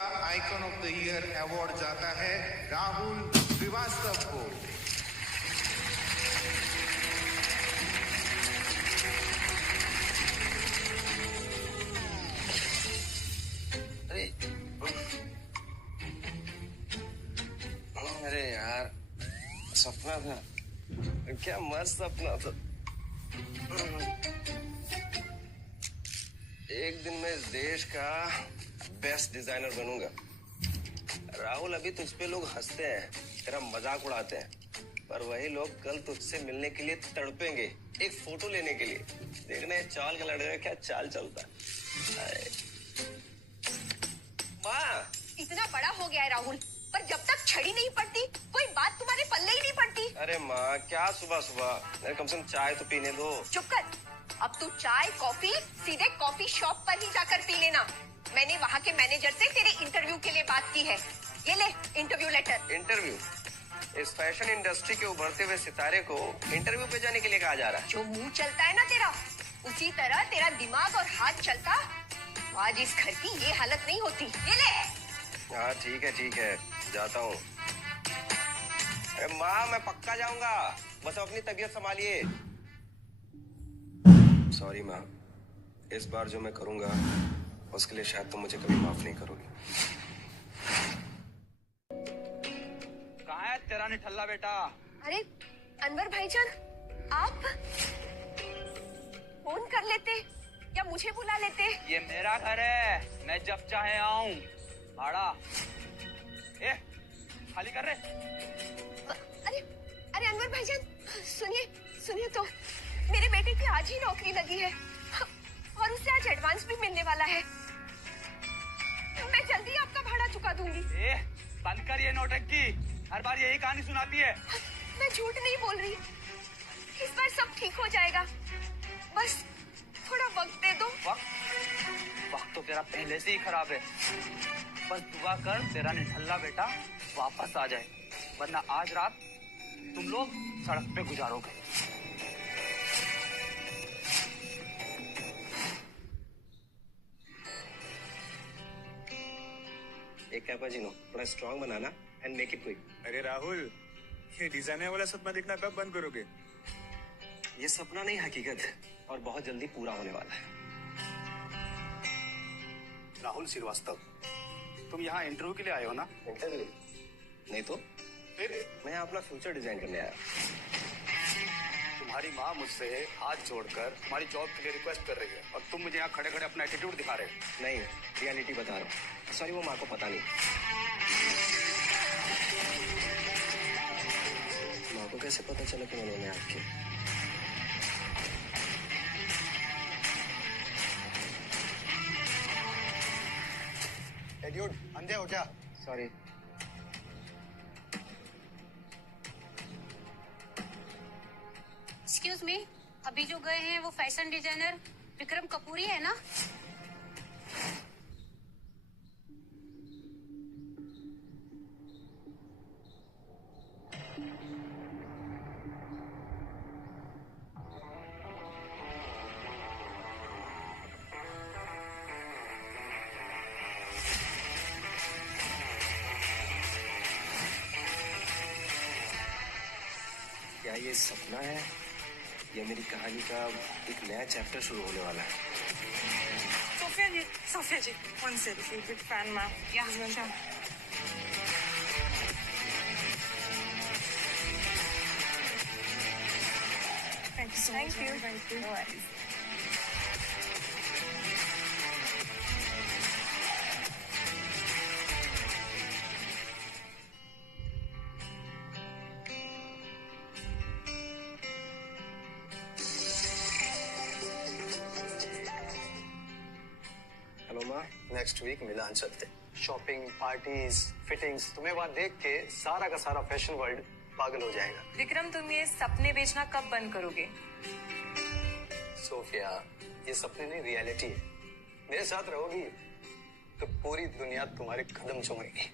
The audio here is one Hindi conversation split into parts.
Icon of the year award जाता है राहुल श्रीवास्तव को। अरे यार, सपना था, क्या मस्त सपना था। एक दिन मैं इस देश का बेस्ट डिजाइनर बनूंगा। राहुल, अभी तुझ पे लोग हंसते हैं, तेरा मजाक उड़ाते हैं, पर वही लोग कल तुझसे मिलने के लिए तड़पेंगे, एक फोटो लेने के लिए। देखना ये चाल का लड़का क्या चाल चलता है। माँ, इतना बड़ा हो गया है राहुल, पर जब तक छड़ी नहीं पड़ती कोई बात तुम्हारे पल्ले ही नहीं पड़ती। अरे माँ, क्या सुबह सुबह, मेरे कम से कम चाय तो पीने दो। चुप कर। अब तू चाय कॉफी सीधे कॉफी शॉप पर ही जाकर पी लेना। मैंने वहाँ के मैनेजर से तेरे इंटरव्यू के लिए बात की है। ये ले इंटरव्यू लेटर। इंटरव्यू? इस फैशन इंडस्ट्री के उभरते हुए सितारे को इंटरव्यू पे जाने के लिए कहा जा रहा है। जो मुंह चलता है ना तेरा, उसी तरह तेरा दिमाग और हाथ चलता, आज इस घर की ये हालत नहीं होती। ये ले। हाँ ठीक है, जाता हूँ। अरे माँ, मैं पक्का जाऊंगा, बस अपनी तबीयत संभालिए। सॉरी माँ, इस बार जो मैं करूंगा उसके लिए शायद तुम मुझे कभी माफ नहीं करोगी। कहाँ है तेरा निठल्ला बेटा? अरे अनवर भाईजान, आप फोन कर लेते या मुझे बुला लेते। ये मेरा घर है, मैं जब चाहे आऊं। भाड़ा ए खाली कर रहे। अरे अनवर भाईजान, सुनिए तो, मेरे बेटे की आज ही नौकरी लगी है और उसे आज एडवांस भी मिलने वाला है। मैं जल्दी आपका भाड़ा चुका दूंगी। ए बंद कर ये नौटंकी, हर बार यही कहानी सुनाती है। मैं झूठ नहीं बोल रही, इस बार सब ठीक हो जाएगा, बस थोड़ा वक्त दे दो। वक्त तो तेरा पहले से ही खराब है, बस दुआ कर तेरा निठल्ला बेटा वापस आ जाए, वरना आज रात तुम लोग सड़क पे गुजारोगे। एक कैपुचिनो थोड़ा strong banana and make it quick. अरे राहुल, ये डिजाइनर वाला सपना देखना कब बंद करोगे? ये सपना नहीं, हकीकत है और बहुत जल्दी पूरा होने वाला है। राहुल श्रीवास्तव, तुम यहाँ इंटरव्यू के लिए आए हो ना? इंटरव्यू नहीं तो फिर मैं अपना फ्यूचर डिजाइन करने आया। तुम्हारी माँ मुझसे हाथ जोड़कर तुम्हारी जॉब के लिए रिक्वेस्ट कर रही है और तुम मुझे यहाँ खड़े खड़े अपना एटीट्यूड दिखा रहे हो। नहीं, रियलिटी बता रहा हूँ। सॉरी, वो माँ को पता नहीं। माँ को कैसे पता चला कि मैंने याद किया? एड्यूड, अंधे हो क्या? सॉरी। एक्सक्यूज मी, अभी जो गए हैं वो फैशन डिजाइनर विक्रम कपूर ही है ना? क्या ये सपना है या मेरी कहानी का एक नया चैप्टर शुरू होने वाला है? Sophia ji, one selfie, big fan ma'am. Yeah, sure. Thank you so much. Thank you. No worries. Hello माँ। नेक्स्ट वीक मिलान चलते, शॉपिंग, पार्टीज, फिटिंग्स, तुम्हें वहाँ देख के सारा का सारा फैशन वर्ल्ड पागल हो जाएगा। विक्रम, तुम ये सपने बेचना कब बंद करोगे? सोफिया, ये सपने नहीं, रियलिटी है। मेरे साथ रहोगी तो पूरी दुनिया तुम्हारे कदम चूमेगी।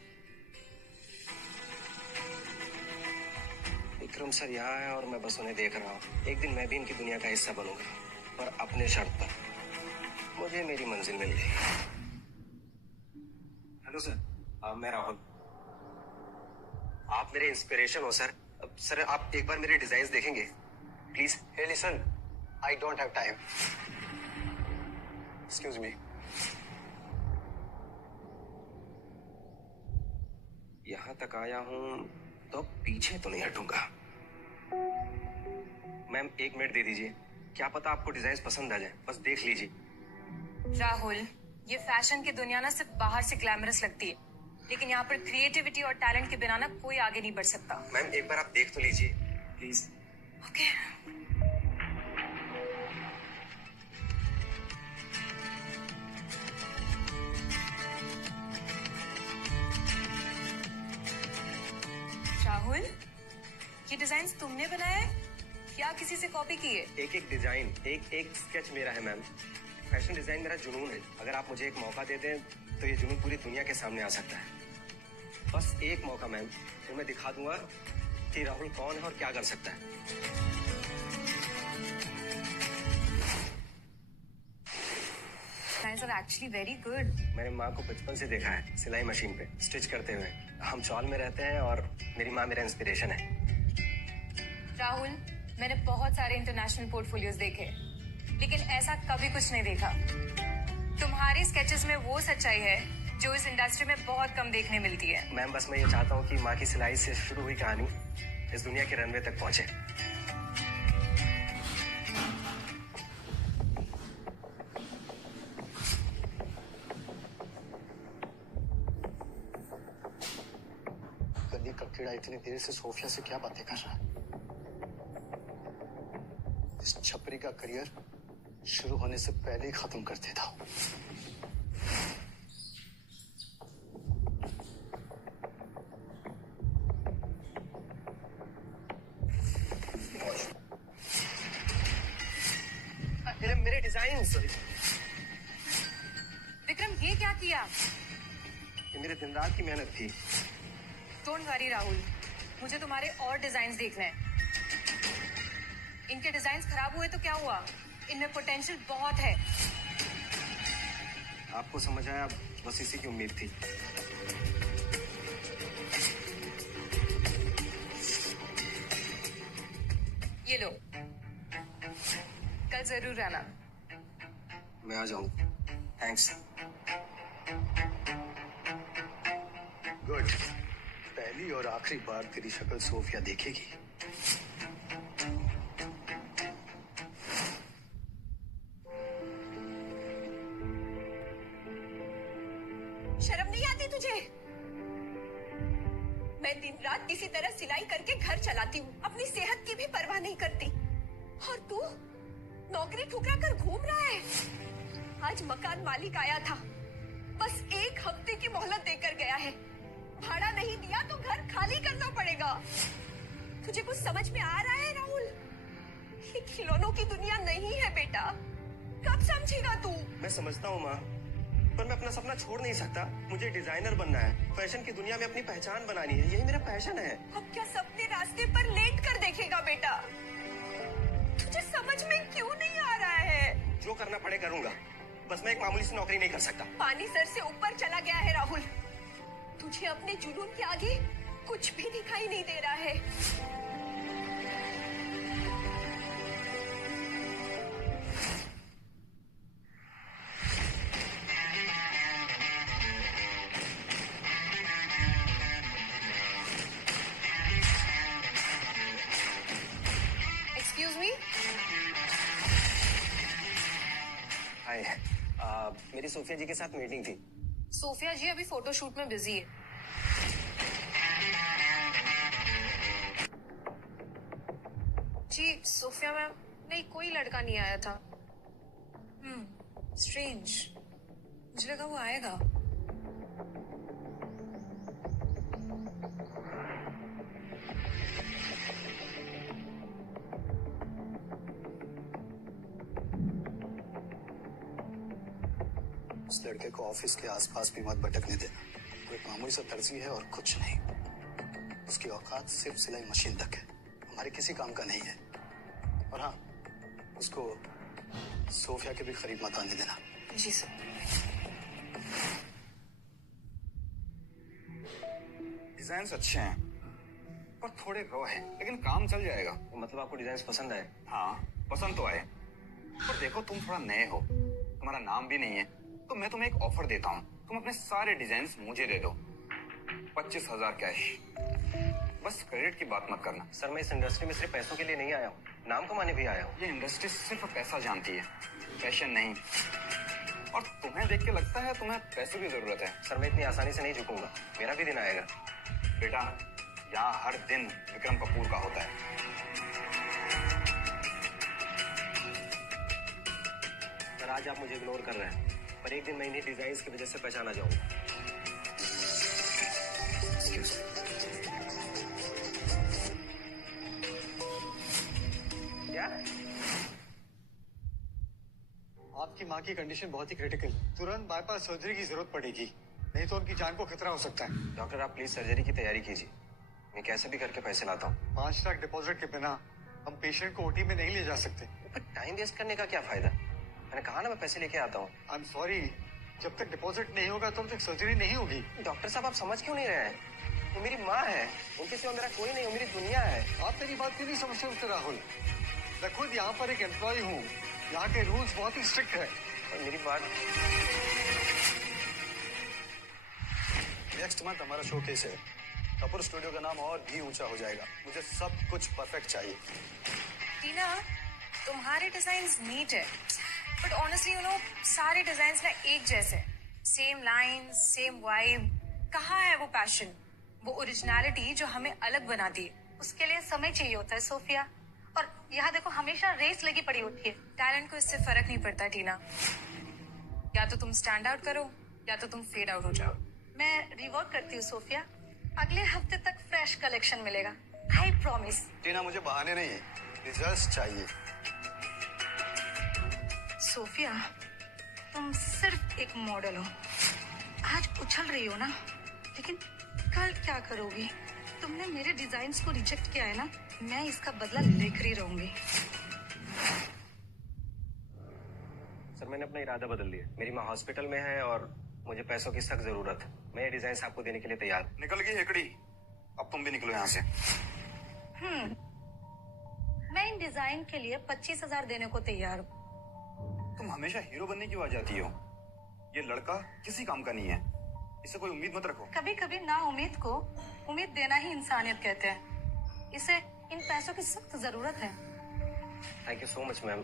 विक्रम सर यहाँ है और मैं बस उन्हें देख रहा हूँ। एक दिन मैं भी इनकी दुनिया का हिस्सा बनूंगा, पर अपने शर्त पर। मुझे मेरी मंजिल मिल गई। Hello sir. मैं राहुल। आप मेरे इंस्पिरेशन हो सर। सर आप एक बार मेरे डिजाइन देखेंगे please? Hey, listen. I don't have time. Excuse me. यहां तक आया हूं तो पीछे तो नहीं हटूंगा। मैम 1 मिनट दे दीजिए, क्या पता आपको डिजाइन पसंद आ जाए, बस देख लीजिए। राहुल, ये फैशन की दुनिया ना सिर्फ बाहर से ग्लैमरस लगती है, लेकिन यहाँ पर क्रिएटिविटी और टैलेंट के बिना ना कोई आगे नहीं बढ़ सकता। मैम एक बार आप देख तो लीजिए प्लीज। ओके। राहुल, ये डिजाइन तुमने बनाया है या किसी से कॉपी की है? एक एक डिजाइन, एक एक स्केच मेरा है मैम। फैशन डिजाइन मेरा जुनून है। अगर आप मुझे एक मौका दे दें तो ये जुनून पूरी दुनिया के सामने आ सकता है। बस एक मौका मैम, फिर मैं दिखा दूंगा कि राहुल कौन है और क्या कर सकता है। Guys are actually very good. मैंने माँ को बचपन से देखा है सिलाई मशीन पे स्टिच करते हुए। हम चौल में रहते हैं और मेरी माँ मेरा इंस्पिरेशन है। राहुल, मैंने बहुत सारे इंटरनेशनल पोर्टफोलियोज देखे, लेकिन ऐसा कभी कुछ नहीं देखा। तुम्हारी स्केचेस में वो सच्चाई है जो इस इंडस्ट्री में बहुत कम देखने मिलती है। मैम बस मैं ये चाहता हूँ कि माँ की सिलाई से शुरू हुई कहानी इस दुनिया के रनवे तक पहुंचे। गली का कीड़ा इतनी देर से सोफिया से क्या बातें कर रहा है? इस छपरी का करियर शुरू होने से पहले ही खत्म कर देता हूं। मेरे डिजाइन विक्रम, ये क्या किया? ये मेरे दिन रात की मेहनत थी। डोंट वरी राहुल, मुझे तुम्हारे और डिजाइन देखने हैं। इनके डिजाइन खराब हुए तो क्या हुआ? इनमें पोटेंशियल बहुत है। आपको समझ आया, बस इसी की उम्मीद थी। ये लो, कल जरूर आना। मैं आ जाऊंगा। थैंक्स। गुड। पहली और आखिरी बार तेरी शक्ल सोफिया देखेगी। शर्म नहीं आती तुझे? मैं दिन रात किसी तरह सिलाई करके घर चलाती हूँ, अपनी सेहत की भी परवाह नहीं करती। और तू नौकरी ठुकरा कर घूम रहा है। आज मकान मालिक आया था, बस 1 हफ्ते की मोहलत देकर गया है। भाड़ा नहीं दिया तो घर खाली करना पड़ेगा। तुझे कुछ समझ में आ रहा है राहुल? ये खिलौनों की दुनिया नहीं है बेटा, कब समझेगा तू? मैं समझता हूँ माँ, पर मैं अपना सपना छोड़ नहीं सकता। मुझे डिजाइनर बनना है, फैशन की दुनिया में अपनी पहचान बनानी है, यही मेरा पैशन है। अब क्या सपने रास्ते पर लेट कर देखेगा बेटा? तुझे समझ में क्यों नहीं आ रहा है? जो करना पड़े करूंगा, बस मैं एक मामूली सी नौकरी नहीं कर सकता। पानी सर से ऊपर चला गया है राहुल। तुझे अपने जुनून के आगे कुछ भी दिखाई नहीं दे रहा है। Excuse me. हाय, मेरी सोफिया जी के साथ मीटिंग थी। सोफिया जी अभी फोटोशूट में बिजी है। जी सोफिया मैम, नहीं कोई लड़का नहीं आया था। स्ट्रेंज, मुझे लगा वो आएगा। उस लड़के को ऑफिस के आसपास भी मत भटकने देना। कोई मामूली सा दर्जी है और कुछ नहीं। उसकी औकात सिर्फ सिलाई मशीन तक है, हमारे किसी काम का नहीं है। और हाँ, उसको सोफिया के भी करीब मत आने देना। जी सर। डिजाइन अच्छे हैं पर थोड़े रॉ है, लेकिन काम चल जाएगा। मतलब आपको डिजाइन पसंद आए? हाँ पसंद तो आए, पर देखो तुम थोड़ा नए हो, तुम्हारा नाम भी नहीं है, तो मैं तुम्हें एक ऑफर देता हूँ, तुम अपने सारे डिजाइन मुझे दे दो, 25,000 कैश। बस क्रेडिट की बात मत करना। सर मैं इस इंडस्ट्री में सिर्फ पैसों के लिए नहीं आया हूँ, नाम कमाने भी आया हूँ। ये इंडस्ट्री सिर्फ पैसा जानती है, पैशन नहीं। और तुम्हें देख के लगता है तुम्हें पैसे की जरूरत है। सर मैं इतनी आसानी से नहीं झुकूंगा, मेरा भी दिन आएगा। बेटा यहाँ हर दिन विक्रम कपूर का होता है। सर आज आप मुझे इग्नोर कर रहे हैं, पर एक दिन मैं इन्हीं डिजाइन की वजह से पहचाना जाऊंगा। क्या आपकी माँ की कंडीशन बहुत ही क्रिटिकल, तुरंत बाईपास सर्जरी की जरूरत पड़ेगी, नहीं तो उनकी जान को खतरा हो सकता है। डॉक्टर आप प्लीज सर्जरी की तैयारी कीजिए, मैं कैसे भी करके पैसे लाता हूँ। 5 लाख डिपॉजिट के बिना हम पेशेंट को ओटी में नहीं ले जा सकते। टाइम वेस्ट करने का क्या फायदा, मैंने कहा ना मैं पैसे लेके आता हूँ। आई एम सॉरी, जब तक डिपॉजिट नहीं होगा तब तक सर्जरी नहीं होगी। डॉक्टर साहब आप समझ क्यों नहीं रहे हैं, वो मेरी माँ है, उनके सिवा मेरा कोई नहीं, वो मेरी दुनिया है। आप मेरी बात क्यों नहीं समझते मिस्टर राहुल? मैं खुद यहाँ पर एक एम्प्लॉय हूँ, यहाँ के रूल्स बहुत ही स्ट्रिक्ट है। और मेरी बात, नेक्स्ट मंथ हमारा शोकेस है, कपूर स्टूडियो का नाम और भी ऊंचा हो जाएगा। मुझे सब कुछ परफेक्ट चाहिए। टीना, तुम्हारे डिजाइन्स नीट है, बट ऑनेस्टली यू नो सारे डिजाइन्स ना एक जैसे, सेम लाइंस, सेम वाइब। कहाँ है वो पैशन, वो ओरिजिनलिटी जो हमें अलग बनाती है? उसके लिए समय चाहिए होता है सोफिया, और यहाँ देखो हमेशा रेस लगी पड़ी होती है। टैलेंट को इससे फर्क नहीं पड़ता टीना, या तो तुम स्टैंड आउट करो या तो तुम फेड आउट हो जाओ। मैं रिवर्क करती हूँ सोफिया, अगले हफ्ते तक फ्रेश कलेक्शन मिलेगा, आई प्रॉमिस। टीना मुझे बहाने नहीं, रिजल्ट्स चाहिए। सोफिया, तुम सिर्फ एक मॉडल हो, आज उछल रही हो ना, लेकिन कल क्या करोगी? तुमने मेरे डिजाइन्स को रिजेक्ट किया है ना, मैं इसका बदला लेकर ही रहूंगी। सर मैंने अपना इरादा बदल लिया, मेरी माँ हॉस्पिटल में है और मुझे पैसों की सख्त जरूरत है। मैं ये डिजाइन आपको देने के लिए तैयार हूँ। निकल गई हेकड़ी, अब तुम भी निकलो यहाँ से। मैं इन डिजाइन के लिए 25,000 देने को तैयार हूँ। तुम हमेशा हीरो बनने क्यों आ जाती हो? ये लड़का किसी काम का नहीं है, इसे कोई उम्मीद मत रखो। कभी कभी ना उम्मीद को उम्मीद देना ही इंसानियत कहते हैं। इसे इन पैसों की सख्त जरूरत है। Thank you so much ma'am,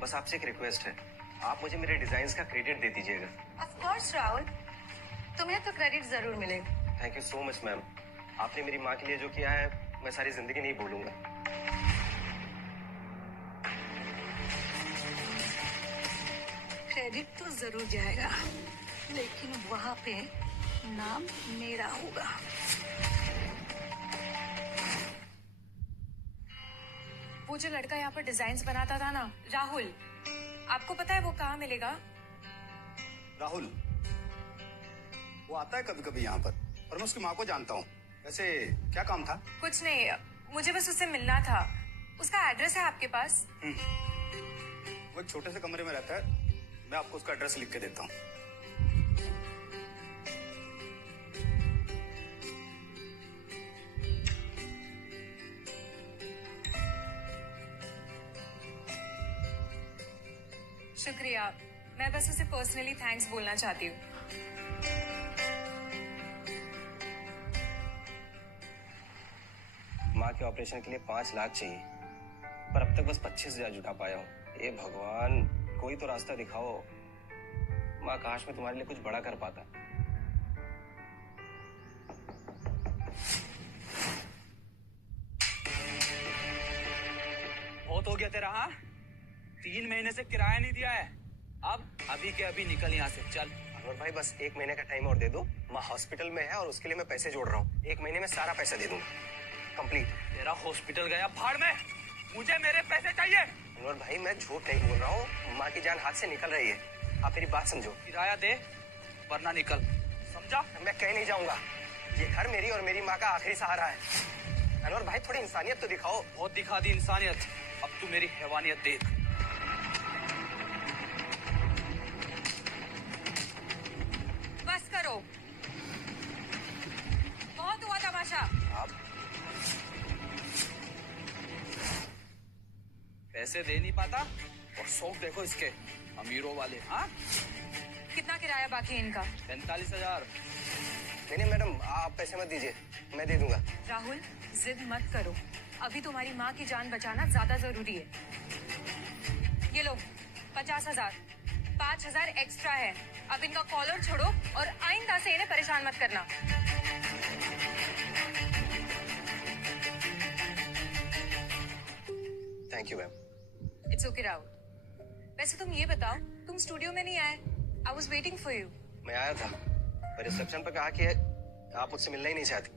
बस आपसे एक रिक्वेस्ट है, आप मुझे मेरे डिजाइन्स का क्रेडिट दे दीजिएगा। ऑफ कोर्स राहुल, तुम्हें तो क्रेडिट जरूर मिलेगा। Thank you so much ma'am, आपने मेरी माँ के लिए जो किया है मैं सारी जिंदगी नहीं भूलूंगा। क्रेडिट तो जरूर जाएगा, लेकिन वहां पे नाम मेरा होगा। वो जो लड़का यहाँ पर डिजाइन्स बनाता था ना, राहुल, आपको पता है वो कहाँ मिलेगा? राहुल, वो आता है कभी कभी यहाँ पर, और मैं उसकी माँ को जानता हूँ। वैसे क्या काम था? कुछ नहीं, मुझे बस उससे मिलना था। उसका एड्रेस है आपके पास? वो एक छोटे से कमरे में रहता है, मैं आपको उसका एड्रेस लिख के देता हूँ। शुक्रिया, मैं बस उसे पर्सनली थैंक्स बोलना चाहती हूँ। माँ के ऑपरेशन के लिए 5 लाख चाहिए, पर अब तक बस 25,000 जुटा पाया हूँ। हे भगवान, कोई तो रास्ता दिखाओ। माँ काश मैं तुम्हारे लिए कुछ बड़ा कर पाता। बहुत हो गया तेरा, हाँ? 3 महीने से किराया नहीं दिया है, अब अभी के अभी निकल यहाँ से, चल। अनवर भाई बस 1 महीने का टाइम और दे दो, माँ हॉस्पिटल में है और उसके लिए मैं पैसे जोड़ रहा हूँ। 1 महीने में सारा पैसा दे दूंगा, कंप्लीट। तेरा हॉस्पिटल गया भाड़ में, मुझे मेरे पैसे चाहिए। अनवर भाई मैं झूठ नहीं बोल रहा हूँ, माँ की जान हाथ से निकल रही है, आप मेरी बात समझो। किराया दे वरना निकल, समझा? मैं कहीं नहीं जाऊंगा, ये घर मेरी और मेरी माँ का आखिरी सहारा है। अनवर भाई थोड़ी इंसानियत तो दिखाओ। बहुत दिखा दी इंसानियत, अब तू मेरी हैवानियत देख। बस करो, बहुत पैसे दे नहीं पाता और शौक देखो इसके अमीरों वाले। हाँ, कितना किराया बाकी है इनका? 45,000। नहीं मैडम, आप पैसे मत दीजिए, मैं दे दूंगा। राहुल, जिद मत करो, अभी तुम्हारी माँ की जान बचाना ज्यादा जरूरी है। ये लो 50,000, 5,000 एक्स्ट्रा है। अब इनका कॉलर छोड़ो और आइंदा से इन्हें परेशान मत करना। Thank you ma'am. It's okay Rahul. वैसे तुम ये बताओ, तुम स्टूडियो में नहीं आए? I was waiting for you. मैं आया था, पर रिसेप्शन पर कहा कि आप मुझसे मिलना ही नहीं चाहती।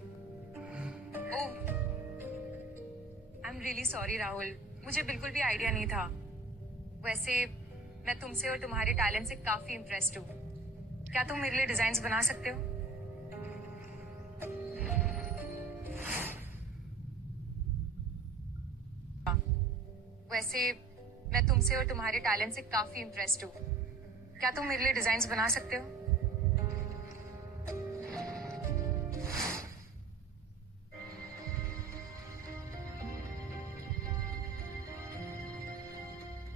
Oh, I am really sorry Rahul, मुझे बिल्कुल भी आइडिया नहीं था। वैसे मैं तुमसे और तुम्हारे टैलेंट से काफी इम्प्रेस्ड हूँ। क्या तुम मेरे लिए डिजाइन्स बना सकते हो? वैसे मैं तुमसे और तुम्हारे टैलेंट से काफी इम्प्रेस्ड हूँ। क्या तुम मेरे लिए डिजाइन्स बना सकते हो?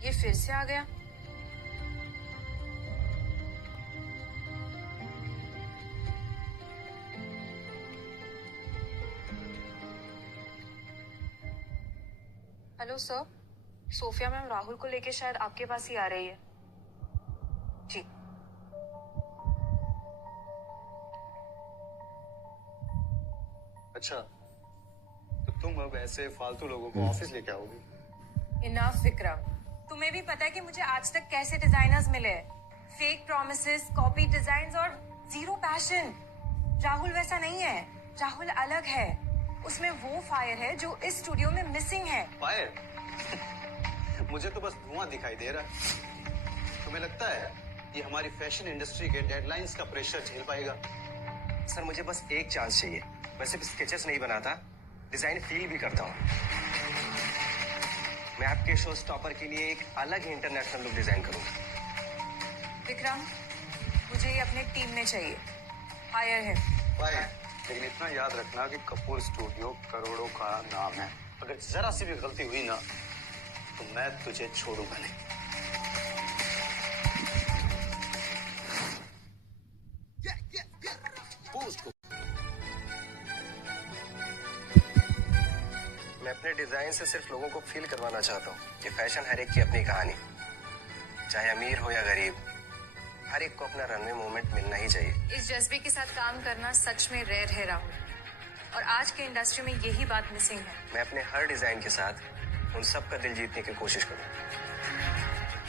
ये फिर से आ गया। Hello sir, Sophia ma'am Rahul को लेके शायद आपके पास ही आ रही है। जी। अच्छा, तो तुम अब ऐसे फालतू लोगों को ऑफिस लेके आओगी? इनफ विक्रम, तुम्हें भी पता है कि मुझे आज तक कैसे डिजाइनर्स मिले। फेक प्रॉमिसेस, कॉपी डिजाइन्स और जीरो पैशन। राहुल वैसा नहीं है, राहुल अलग है। उसमें वो फायर है जो इस स्टूडियो में मिसिंग है। फायर? मुझे तो बस धुआं दिखाई दे रहा है। तुम्हें लगता है ये हमारी फैशन इंडस्ट्री के डेडलाइंस का प्रेशर झेल पाएगा? सर मुझे बस एक चांस चाहिए। मैं सिर्फ स्केचेस नहीं बनाता, डिजाइन फील भी करता हूँ। मैं आपके शो स्टॉपर के लिए एक अलग ही इंटरनेशनल लुक डिजाइन करूंगा। विक्रम, मुझे ये अपने टीम में चाहिए। हायर है। फायर, लेकिन इतना याद रखना कि कपूर स्टूडियो करोड़ों का नाम है। अगर जरा सी भी गलती हुई ना तो मैं तुझे छोड़ूंगा नहीं। मैं अपने डिजाइन से सिर्फ लोगों को फील करवाना चाहता हूँ कि फैशन हर एक की अपनी कहानी, चाहे अमीर हो या गरीब, हर एक को अपना रनवे मोमेंट मिलना ही चाहिए। इस जज्बे के साथ काम करना सच में रेयर है राहुल, और आज के इंडस्ट्री में यही बात मिसिंग है। मैं अपने हर डिजाइन के साथ उन सब का दिल जीतने की कोशिश करूँ।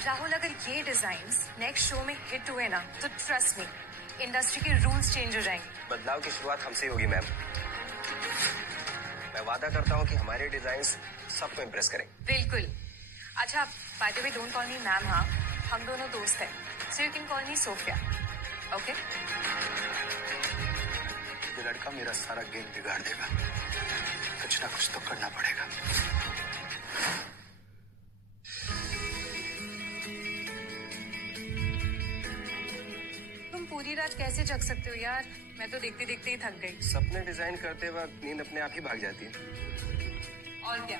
राहुल, अगर ये डिजाइन्स नेक्स्ट शो में हिट हुए ना तो ट्रस्ट मी, इंडस्ट्री के रूल्स चेंज हो जाएंगे। बदलाव की शुरुआत हमसे ही होगी मैम। मैं वादा करता हूँ कि हमारे डिजाइन्स सबको इम्प्रेस करेंगे। बिल्कुल। अच्छा, by the way don't call me ma'am. हाँ, हम दोनों दोस्त हैं, so you can call me Sophia. Okay? ये लड़का मेरा सारा गेम बिगाड़ देगा। कुछ ना कुछ तो करना पड़ेगा। तुम पूरी रात कैसे जग सकते हो यार? मैं तो देखते देखते ही थक गई। सपने डिजाइन करते वक्त नींद अपने आप ही भाग जाती है। और क्या?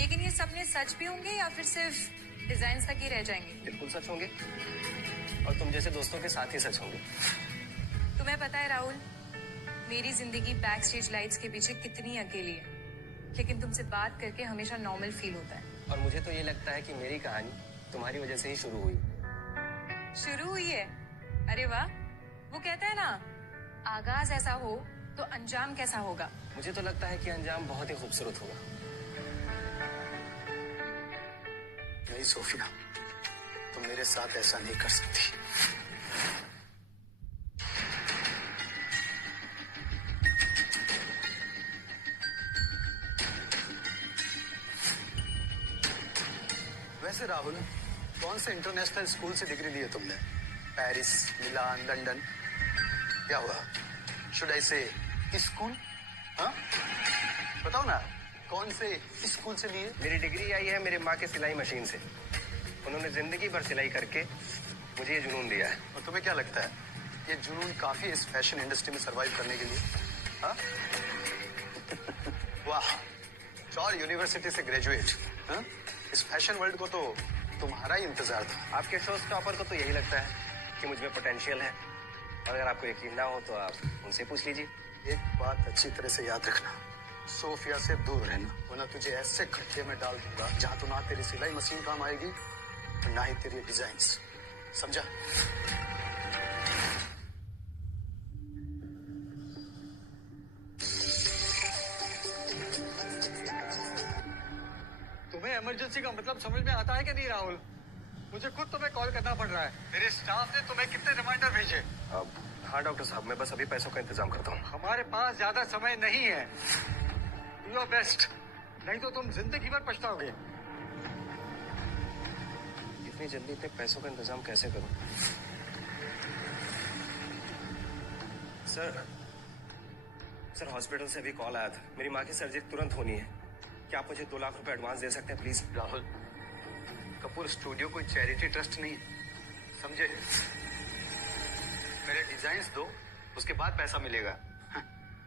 लेकिन ये सपने सच भी होंगे या फिर सिर्फ डिजाइन तक ही रह जाएंगे? बिल्कुल सच होंगे, और तुम जैसे दोस्तों के साथ ही सच होंगे। तुम्हें पता है राहुल, मेरी जिंदगी बैक स्टेज लाइट्स के पीछे कितनी अकेली है, लेकिन तुमसे बात करके हमेशा नॉर्मल फील होता है। और मुझे तो ये लगता है कि मेरी कहानी तुम्हारी वजह से ही शुरू हुई। शुरू हुई है? अरे वाह! वो कहता है ना, आगाज ऐसा हो तो अंजाम कैसा होगा। मुझे तो लगता है कि अंजाम बहुत ही खूबसूरत होगा। नहीं सोफिया, तुम मेरे साथ ऐसा नहीं कर सकती। वैसे राहुल, कौन से इंटरनेशनल स्कूल से डिग्री ली है तुमने? पेरिस, मिलान, लंदन? क्या हुआ? शुड आई से स्कूल? हाँ, बताओ ना, कौन से स्कूल से लिए? मेरी डिग्री आई है मेरे माँ के सिलाई मशीन से। उन्होंने जिंदगी भर सिलाई करके मुझे ये जुनून दिया है। और तुम्हें क्या लगता है, ये जुनून काफी है इस फैशन इंडस्ट्री में सरवाइव करने के लिए? हाँ? वाह, 4 यूनिवर्सिटी से ग्रेजुएट, हाँ? इस फैशन वर्ल्ड को तो तुम्हारा ही इंतजार था। आपके शो स्टॉपर को तो यही लगता है कि मुझ में पोटेंशियल है, और अगर आपको यकीन ना हो तो आप उनसे पूछ लीजिए। एक बात अच्छी तरह से याद रखना, सोफिया से दूर रहना, वरना तुझे ऐसे खड्डे में डाल दूंगा जहां तो ना तेरी सिलाई मशीन काम आएगी और ना ही तेरी डिजाइन्स, समझा? तुम्हें इमरजेंसी का मतलब समझ में आता है कि नहीं राहुल? मुझे खुद तुम्हें कॉल करना पड़ रहा है। मेरे स्टाफ ने तुम्हें कितने रिमाइंडर भेजे? हाँ डॉक्टर साहब, मैं बस अभी पैसों का इंतजाम करता हूँ। हमारे पास ज्यादा समय नहीं है। डू योर बेस्ट, नहीं तो तुम जिंदगी भर पछताओगे। इतनी जल्दी इतने पैसों का इंतजाम कैसे करूँ? सर हॉस्पिटल से अभी कॉल आया था, मेरी माँ की सर्जरी तुरंत होनी है। क्या आप मुझे 2 लाख रुपए एडवांस दे सकते हैं प्लीज? राहुल, कपूर स्टूडियो कोई चैरिटी ट्रस्ट नहीं, समझे? मेरे डिजाइन्स दो, उसके बाद पैसा मिलेगा।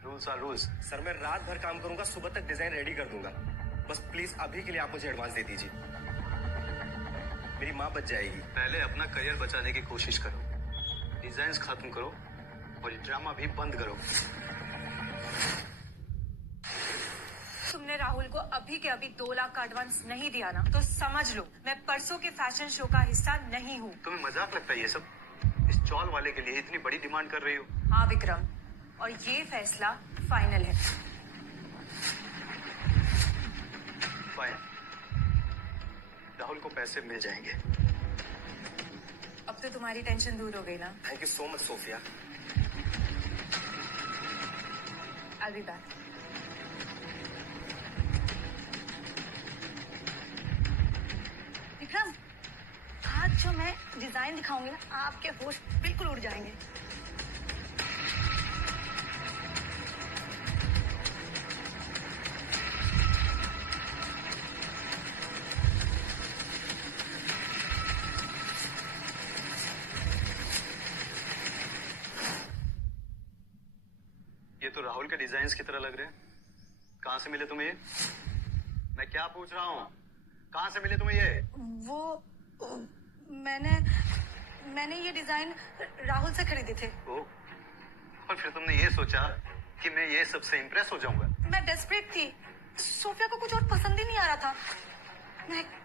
Rules are rules. सर मैं रात भर काम करूंगा, सुबह तक डिजाइन रेडी कर दूंगा। बस प्लीज अभी के लिए आप मुझे एडवांस दे दीजिए, मेरी माँ बच जाएगी। पहले अपना करियर बचाने की कोशिश करो, डिजाइन्स खत्म करो और ये ड्रामा भी बंद करो। तुमने राहुल को अभी के अभी 2 लाख का एडवांस नहीं दिया ना, तो समझ लो मैं परसों के फैशन शो का हिस्सा नहीं हूँ। तुम्हें मजाक लगता है ये सब? इस चौल वाले के लिए इतनी बड़ी डिमांड कर रही हो? हाँ विक्रम, और ये फैसला फाइनल है। फाइन, राहुल को पैसे मिल जाएंगे। अब तो तुम्हारी टेंशन दूर हो गई ना? Thank you so much Sophia. I'll be back. Vikram, आज जो मैं डिजाइन दिखाऊंगी ना, आपके होश बिल्कुल उड़ जाएंगे। ये तो राहुल के डिजाइन्स की तरह लग रहे हैं। कहाँ से मिले तुम्हें ये? मैं क्या पूछ रहा हूँ, कहाँ से मिले तुम्हें ये? वो मैंने ये डिजाइन राहुल से खरीदे थे। ओ, और फिर तुमने ये सोचा कि मैं ये सबसे इम्प्रेस हो जाऊंगा? मैं डेस्परेट थी, सोफिया को कुछ और पसंद ही नहीं आ रहा था।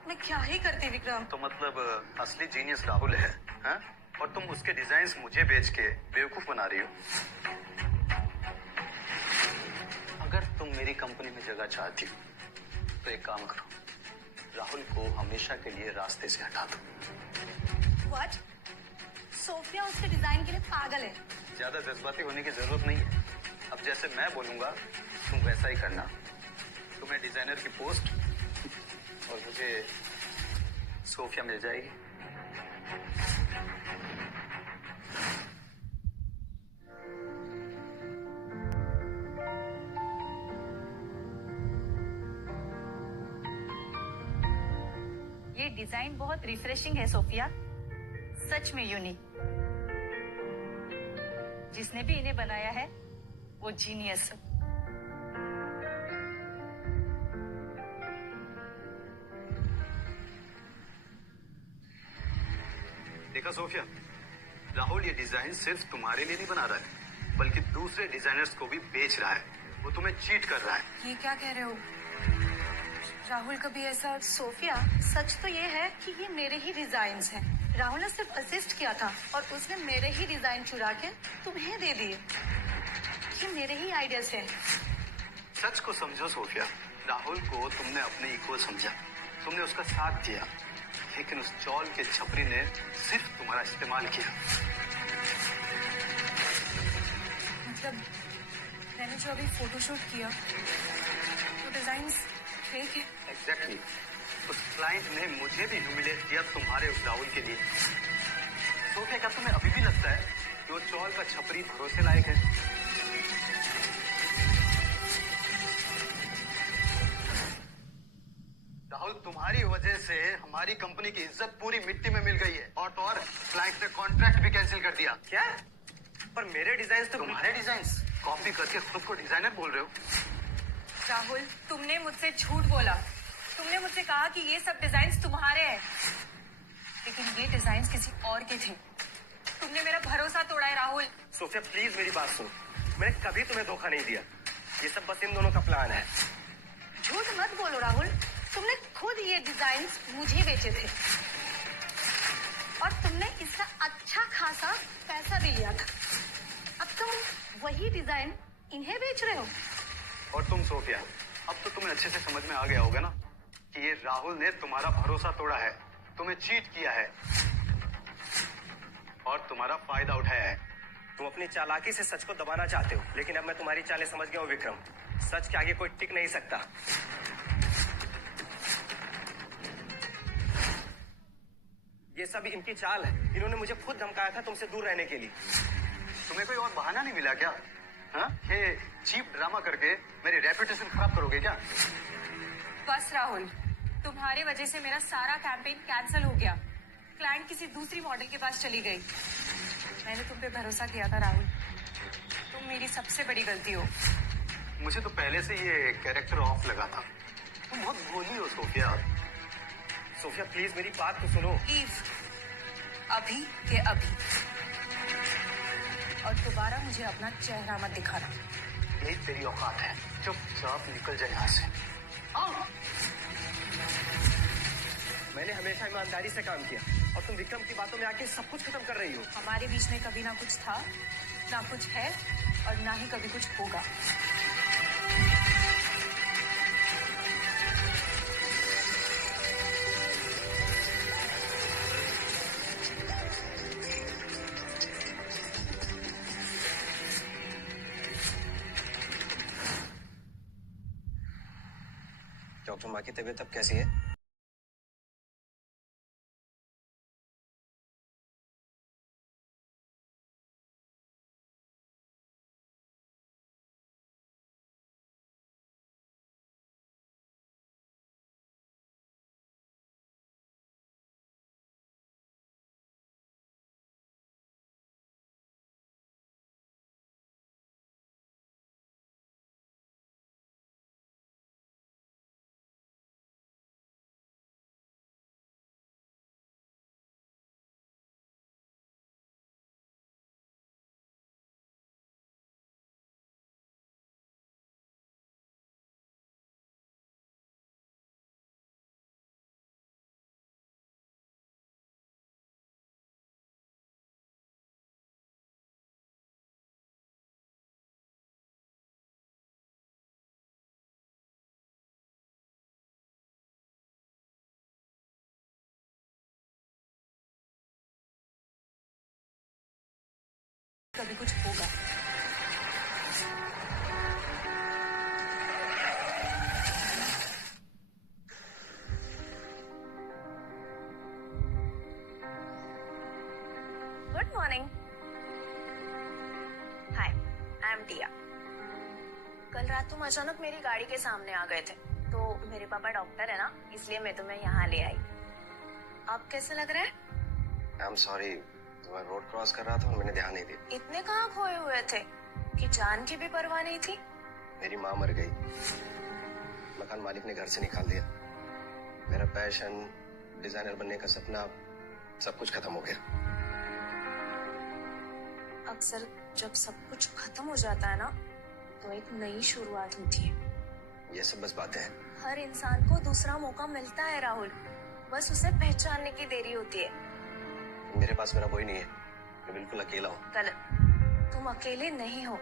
मैं क्या ही करती विक्रम। तो मतलब असली जीनियस राहुल है, हाँ? और तुम उसके डिजाइन्स मुझे बेच के बेवकूफ बना रही हो। अगर तुम मेरी कंपनी में जगह चाहती हो तो एक काम करो, राहुल को हमेशा के लिए रास्ते से हटा दो। What? सोफिया उसके डिजाइन के लिए पागल है। ज्यादा जज्बाती होने की जरूरत नहीं है। अब जैसे मैं बोलूंगा तुम वैसा ही करना। तुम्हें डिजाइनर की पोस्ट और मुझे सोफिया मिल जाएगी। ये डिजाइन बहुत रिफ्रेशिंग है सोफिया, सच में यूनिक। जिसने भी इन्हें बनाया है वो जीनियस है। देखा सोफिया, राहुल ये डिजाइन सिर्फ तुम्हारे लिए नहीं बना रहा है, बल्कि दूसरे डिजाइनर्स को भी बेच रहा है। वो तुम्हें चीट कर रहा है। ये क्या कह रहे हो? राहुल कभी ऐसा? सोफिया, सच तो ये है कि ये मेरे ही डिजाइन्स हैं। राहुल ने सिर्फ असिस्ट किया था और उसने मेरे ही डिजाइन चुरा के तुम्हें दे दिए। ये मेरे ही आइडियाज हैं। सच को समझो सोफिया, राहुल को तुमने अपने इक्वल समझा, तुमने उसका साथ दिया, लेकिन उस चौल के छपरी ने सिर्फ तुम्हारा इस्तेमाल किया। मतलब मैंने जो अभी फोटोशूट किया वो डिजाइन्स फेक है? एग्जैक्टली। उस क्लाइंट ने मुझे भी ह्यूमिलेट किया तुम्हारे उस राहुल के लिए। सोफिया, क्या तुम्हें अभी भी लगता है कि वो चौल का छपरी भरोसे लायक है? राहुल, तुम्हारी वजह से हमारी कंपनी की इज्जत पूरी मिट्टी में मिल गई है, और तो और क्लाइंट ने कॉन्ट्रैक्ट भी कैंसिल कर दिया। क्या? पर मेरे डिजाइन तो तुम्हारे डिजाइन्स कॉपी करके खुद को डिजाइनर बोल रहे हो? राहुल, तुमने मुझसे झूठ बोला। तुमने मुझसे कहा कि ये सब डिजाइन तुम्हारे हैं, लेकिन ये डिजाइन किसी और के थे। तुमने मेरा भरोसा तोड़ा है राहुल। सोफिया प्लीज मेरी बात सुनो, मैंने कभी तुम्हें धोखा नहीं दिया। ये सब बस इन दोनों का प्लान है। झूठ मत बोलो राहुल, तुमने खुद ये डिजाइन मुझे बेचे थे और तुमने इसका अच्छा खासा पैसा भी लिया था। अब तुम वही डिजाइन इन्हें बेच रहे हो। और तुम सोफिया, अब तो तुम्हें अच्छे से समझ में आ गया होगा ना कि ये राहुल ने तुम्हारा भरोसा तोड़ा है, तुम्हें चीट किया है और तुम्हारा फायदा उठाया है। तुम अपनी चालाकी से सच को दबाना चाहते हो, लेकिन अब मैं तुम्हारी चालें समझ गया हूँ विक्रम। सच के आगे कोई टिक नहीं सकता। ये सब इनकी चाल है। इन्होंने मुझे खुद धमकाया था तुमसे दूर रहने के लिए। तुम्हें कोई और बहाना नहीं मिला क्या? हाँ, ये चीप ड्रामा करके मेरी रेपुटेशन खराब करोगे क्या? बस राहुल, तुम्हारे वजह से मेरा सारा कैंपेन कैंसिल हो गया। क्लाइंट किसी दूसरी मॉडल के पास चली गई। मैंने तुम पे भरोसा किया था राहुल, तुम मेरी सबसे बड़ी गलती हो। मुझे तो पहले से ये कैरेक्टर ऑफ लगा था। तुम बहुत भोली हो सोफिया। सोफिया प्लीज मेरी बात तो सुनो। लीव अभी के अभी, और दोबारा मुझे अपना चेहरा मत दिखाना। यही तेरी औकात है, चुपचाप निकल जाए यहाँ से। आओ। मैंने हमेशा ईमानदारी से काम किया और तुम विक्रम की बातों में आके सब कुछ खत्म कर रही हो। हमारे बीच में कभी ना कुछ था, ना कुछ है और ना ही कभी कुछ होगा। डॉक्टर माँ की तबीयत अब कैसी है? कभी कुछ होगा। Good morning. Hi, I am Tia. कल रात तुम अचानक मेरी गाड़ी के सामने आ गए थे, तो मेरे पापा डॉक्टर है ना, इसलिए मैं तुम्हें यहाँ ले आई। आप कैसे लग रहे हैं? आई एम सॉरी, मैं रोड क्रॉस कर रहा था और मैंने ध्यान नहीं दिया। इतने कहाँ खोए हुए थे कि जान की भी परवाह नहीं थी? मेरी माँ मर गई, मकान मालिक ने घर से निकाल दिया। मेरा पैशन, डिजाइनर बनने का सपना, सब कुछ खत्म हो गया। अक्सर जब सब कुछ खत्म हो जाता है ना, तो एक नई शुरुआत होती है। ये सब बस बातें हैं। हर इंसान को दूसरा मौका मिलता है राहुल, बस उसे पहचानने की देरी होती है। मेरे पास मेरा कोई नहीं है, मैं बिल्कुल अकेला हूँ। गलत, तुम अकेले नहीं हो।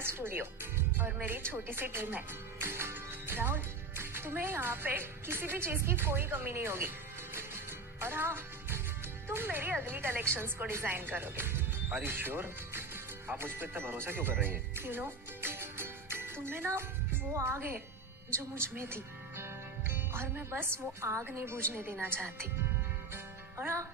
मेरा स्टूडियो और मेरी छोटी सी टीम है। राहुल, तुम्हें यहाँ पे किसी भी चीज की कोई कमी नहीं होगी। और हाँ, तुम मेरी अगली कलेक्शंस को डिजाइन करोगे। Are you sure? आप मुझ पर इतना भरोसा क्यों कर रही हैं? यू नो, तुम्हें ना वो आग है जो मुझ में थी, और मैं बस वो आग नहीं बुझने देना चाहती। और हाँ,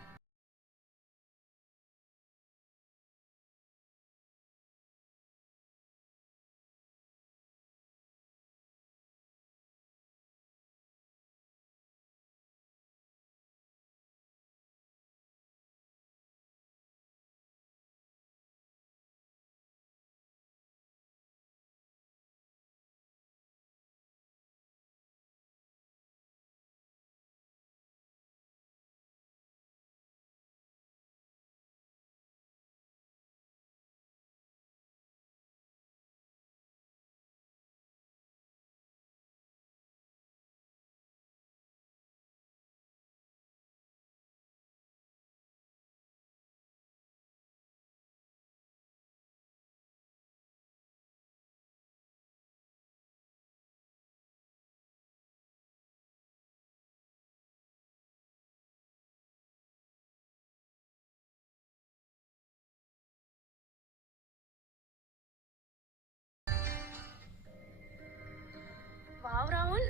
वाह राहुल,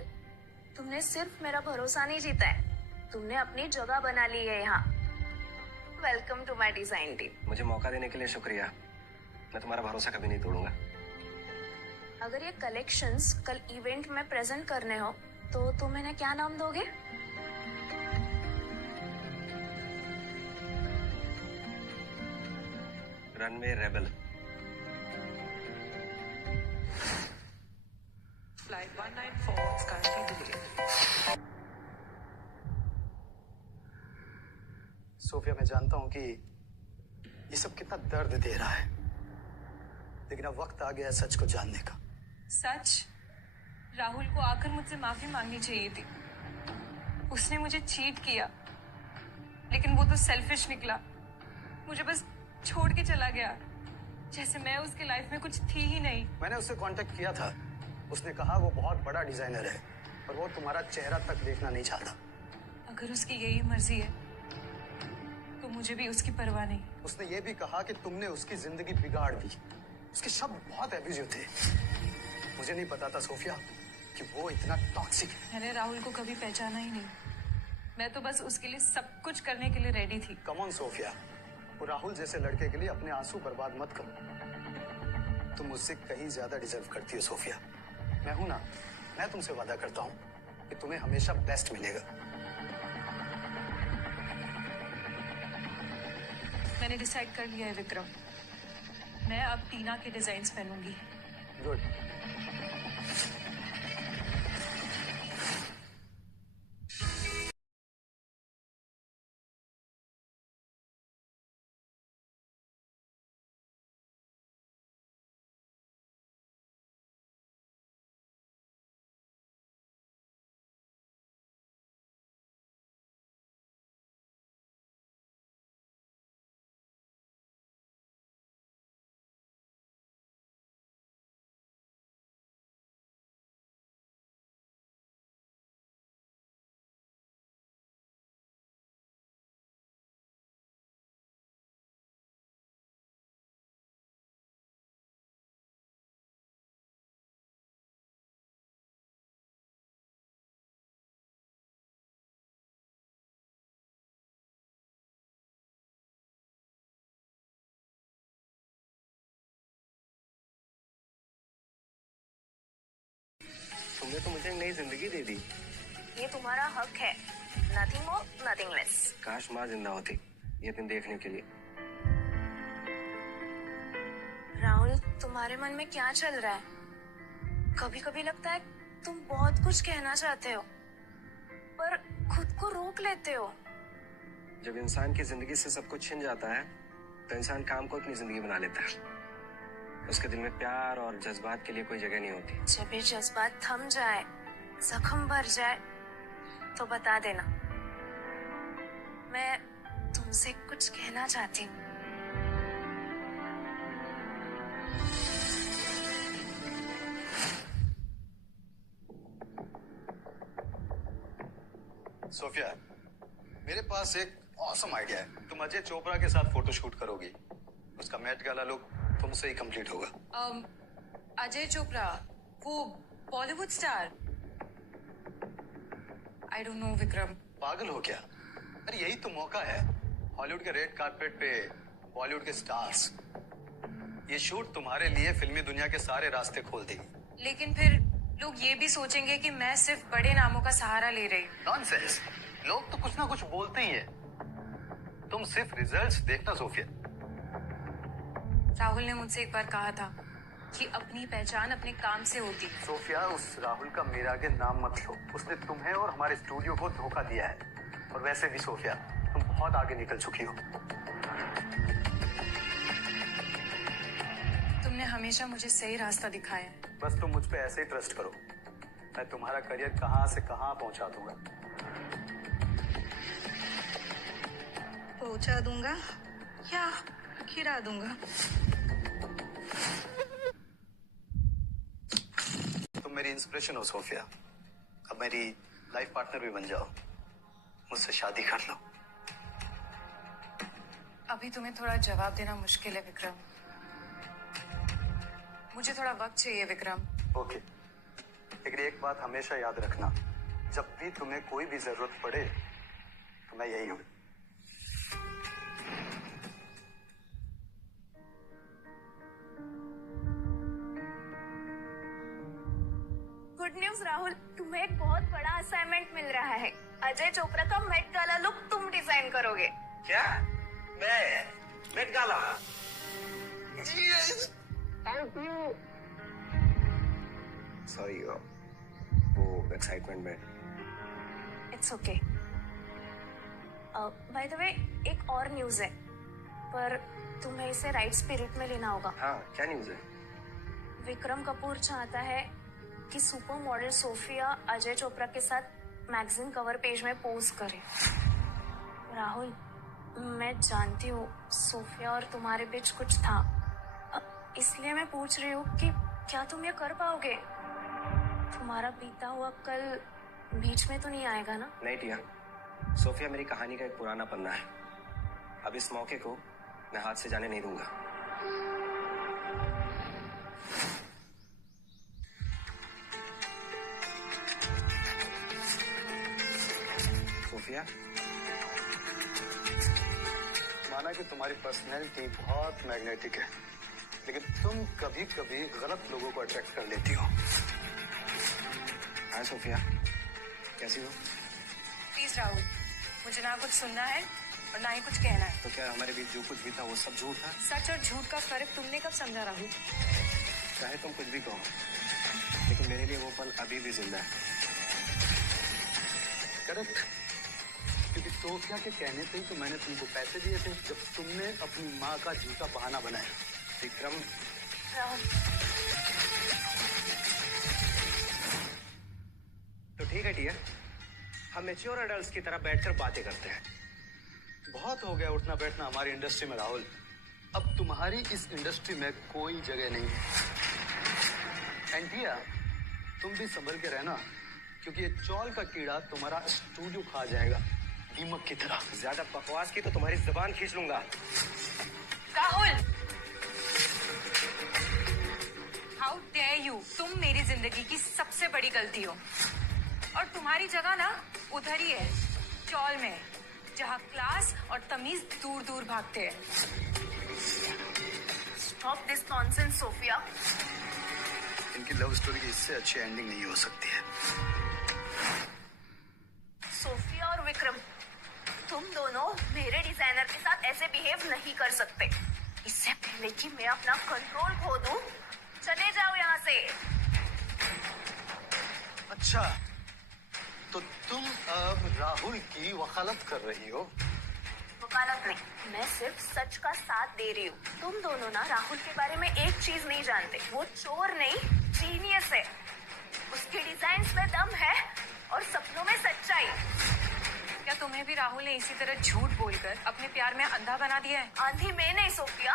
तुमने सिर्फ मेरा भरोसा नहीं जीता है, तुमने अपनी जगह बना ली है यहाँ। Welcome to my design team. मुझे मौका देने के लिए शुक्रिया। मैं तुम्हारा भरोसा कभी नहीं तोड़ूंगा। अगर ये कलेक्शंस कल इवेंट में प्रेजेंट करने हो तो तुम इन्हें क्या नाम दोगे? Runway rebel. Flight 194 is currently delayed. Sophia, मैं जानता हूं कि ये सब कितना दर्द दे रहा है, लेकिन अब वक्त आ गया सच को जानने का। सच? राहुल को आकर मुझसे माफी मांगनी चाहिए थी। उसने मुझे चीट किया, लेकिन वो तो सेल्फिश निकला। मुझे बस छोड़ के चला गया, जैसे मैं उसके लाइफ में कुछ थी ही नहीं। मैंने उससे कांटेक्ट किया था, उसने कहा वो बहुत बड़ा डिजाइनर है और वो तुम्हारा चेहरा तक देखना नहीं चाहता। अगर उसकी यही मर्जी है तो मुझे भी उसकी परवाह नहीं। उसने ये भी कहा कि तुमने उसकी जिंदगी बिगाड़ दी। उसके शब्द बहुत एब्यूजिव थे। मुझे नहीं पता था सोफिया कि वो इतना टॉक्सिक है। मैंने राहुल को कभी पहचाना ही नहीं। मैं तो बस उसके लिए सब कुछ करने के लिए रेडी थी। कम ऑन सोफिया, वो राहुल जैसे लड़के के लिए अपने आंसू बर्बाद मत करो। तुम मुझसे कहीं ज्यादा डिजर्व करती हो सोफिया। मैं हूं ना, मैं तुमसे वादा करता हूं कि तुम्हें हमेशा बेस्ट मिलेगा। मैंने डिसाइड कर लिया है विक्रम, मैं अब टीना के डिजाइन्स पहनूंगी। गुड। तुमने तो मुझे एक नई जिंदगी दे दी। ये तुम्हारा हक है, नथिंग मोर नथिंग लेस। काश माँ जिंदा होती ये दिन देखने के लिए। राहुल, तुम्हारे मन में क्या चल रहा है? कभी कभी लगता है तुम बहुत कुछ कहना चाहते हो पर खुद को रोक लेते हो। जब इंसान की जिंदगी से सब कुछ छिन जाता है तो इंसान काम को अपनी जिंदगी बना लेता है। उसके दिल में प्यार और जज्बात के लिए कोई जगह नहीं होती। जब ये जज्बात थम जाए, जख्म भर जाए तो बता देना। मैं तुमसे कुछ कहना चाहती हूँ। सोफिया, मेरे पास एक ऑसम आइडिया है। तुम अजय चोपड़ा के साथ फोटोशूट करोगी। उसका मेट गाला लुक तुमसे ही कंप्लीट होगा। अजय चोपड़ा, वो Bollywood star. I don't know Vikram. पागल हो क्या? अरे यही तो मौका है। हॉलीवुड के रेड कारपेट पे बॉलीवुड के स्टार्स। ये शूट तुम्हारे लिए फिल्मी दुनिया के सारे रास्ते खोल देगी। लेकिन फिर लोग ये भी सोचेंगे कि मैं सिर्फ बड़े नामों का सहारा ले रही हूँ। नॉनसेंस। लोग तो कुछ ना कुछ बोलते ही हैं। तुम सिर्फ रिजल्ट्स देखना सोफिया। राहुल ने मुझसे एक बार कहा था कि अपनी पहचान अपने काम से होती है। सोफिया, उस राहुल का मेरे आगे नाम मत लो। उसने तुम्हें और हमारे स्टूडियो को धोखा दिया है। और वैसे भी सोफिया, तुम बहुत आगे निकल चुकी हो। तुमने हमेशा मुझे सही रास्ता दिखाया है। बस तुम मुझ पे ऐसे ही ट्रस्ट करो। मैं तुम्हारा करियर कहाँ से कहाँ पहुँचा दूंगा। पहुंचा दूंगा या गिरा दूंगा? तुम मेरी इंस्पिरेशन हो सोफिया। अब मेरी लाइफ पार्टनर भी बन जाओ। मुझसे शादी कर लो। अभी तुम्हें थोड़ा जवाब देना मुश्किल है विक्रम। मुझे थोड़ा वक्त चाहिए विक्रम। ओके, लेकिन एक बात हमेशा याद रखना, जब भी तुम्हें कोई भी जरूरत पड़े तो मैं यही हूं। गुड न्यूज राहुल, तुम्हें एक बहुत बड़ा असाइनमेंट मिल रहा है। अजय चोपड़ा का मेट गाला लुक तुम डिजाइन करोगे। क्या? मैं Met Gala? Thank you. Sorry, वो एक्साइटमेंट में। It's okay. By the way, एक और न्यूज है, पर तुम्हें इसे राइट स्पिरिट में लेना होगा। हाँ, क्या न्यूज है? विक्रम कपूर चाहता है कि super model Sophia Ajay Chopra के साथ मैगजीन कवर पेज में पोज करे। राहुल, मैं जानती हूँ सोफिया और तुम्हारे बीच कुछ था, इसलिए मैं पूछ रही हूँ कि क्या तुम ये कर पाओगे? तुम्हारा बीता हुआ कल बीच में तो नहीं आएगा ना? नहीं टिया, सोफिया मेरी कहानी का एक पुराना पन्ना है। अब इस मौके को मैं हाथ से जाने नहीं दूंगा। सोफिया, माना कि तुम्हारी पर्सनैलिटी बहुत मैग्नेटिक है, लेकिन तुम कभी कभी गलत लोगों को अट्रैक्ट कर लेती हो। हाँ सोफिया, कैसी हो? प्लीज राहुल, मुझे ना कुछ सुनना है और ना ही कुछ कहना है। तो क्या हमारे बीच जो कुछ भी था वो सब झूठ था? सच और झूठ का फर्क तुमने कब समझा राहुल? चाहे तुम कुछ भी कहो, लेकिन मेरे लिए वो पल अभी भी जिंदा है। करेक्ट, क्योंकि सोफिया के कहने से ही तो मैंने तुमको पैसे दिए थे जब तुमने अपनी माँ का झूठा बहाना बनाया। विक्रम, तो ठीक है टिया, हम मैच्योर एडल्ट्स की तरह बैठकर बातें करते हैं। बहुत हो गया उठना बैठना हमारी इंडस्ट्री में राहुल। अब तुम्हारी इस इंडस्ट्री में कोई जगह नहीं है। एंड टिया, तुम भी संभल के रहना, क्योंकि ये चौल का कीड़ा तुम्हारा स्टूडियो खा जाएगा दीमक की तरह। ज्यादा बकवास की तो तुम्हारी जुबान खींच लूंगा। Rahul, how dare you! तुम मेरी जिंदगी की सबसे बड़ी गलती हो, और तुम्हारी जगह ना उधर ही है, चौल में, जहाँ क्लास और तमीज दूर दूर भागते हैं। Stop this nonsense Sophia. इनकी लव स्टोरी की इससे अच्छी एंडिंग नहीं हो सकती है। सोफिया और विक्रम, तुम दोनों मेरे डिजाइनर के साथ ऐसे बिहेव नहीं कर सकते। इससे पहले कि मैं अपना कंट्रोल खो दूं, चले जाओ यहाँ से। अच्छा, तो तुम अब राहुल की वकालत कर रही हो? वकालत नहीं, मैं सिर्फ सच का साथ दे रही हूँ। तुम दोनों ना राहुल के बारे में एक चीज नहीं जानते, वो चोर नहीं, जीनियस है। उसके डिजाइन्स में दम है और सपनों में सच्चाई। क्या तुम्हें भी राहुल ने इसी तरह झूठ बोलकर अपने प्यार में अंधा बना दिया है? आंधी मैं नहीं सोफिया,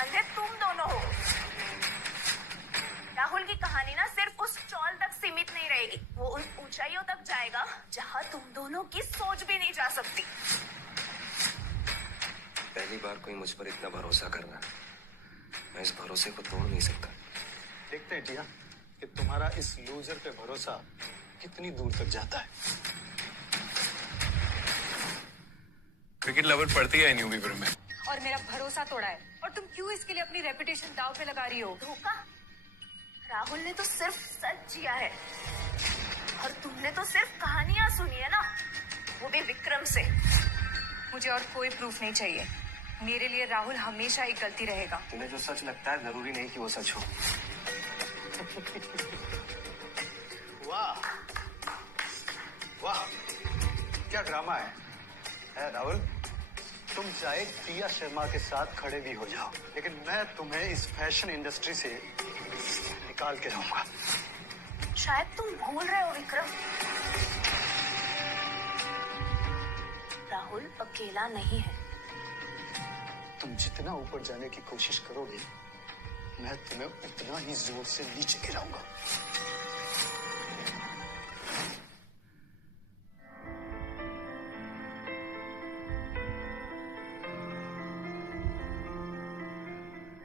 अंधे तुम दोनों हो। राहुल की कहानी ना सिर्फ उस चौल तक सीमित नहीं रही। रहेगी। वो उन ऊंचाइयों तक जाएगा जहां तुम दोनों की सोच भी नहीं जा सकती। पहली बार कोई मुझ पर इतना भरोसा कर रहा है। मैं इस भरोसे को तोड़ नहीं सकता। देखते हैं टिया कि तुम्हारा इस लूजर पे भरोसा कितनी दूर तक जाता है। क्रिकेट लवर पढ़ती है न्यू पेपर में। और मेरा भरोसा तोड़ा है, और तुम क्यों इसके लिए अपनी रेपुटेशन दांव पे लगा रही हो? धोखा? राहुल ने तो सिर्फ सच जिया है और तुमने तो सिर्फ कहानियां सुनी है ना, वो भी विक्रम से। मुझे और कोई प्रूफ नहीं चाहिए। मेरे लिए राहुल हमेशा एक गलती रहेगा। तुम्हें जो सच लगता है जरूरी नहीं कि वो सच हो। वाह वाह, क्या ड्रामा है राहुल। तुम चाहे टिया शर्मा के साथ खड़े भी हो जाओ, लेकिन मैं तुम्हें इस फैशन इंडस्ट्री से निकाल के रहूंगा। शायद तुम भूल रहे हो विक्रम, राहुल अकेला नहीं है। तुम जितना ऊपर जाने की कोशिश करोगे, मैं तुम्हें उतना ही जोर से नीचे गिराऊंगा।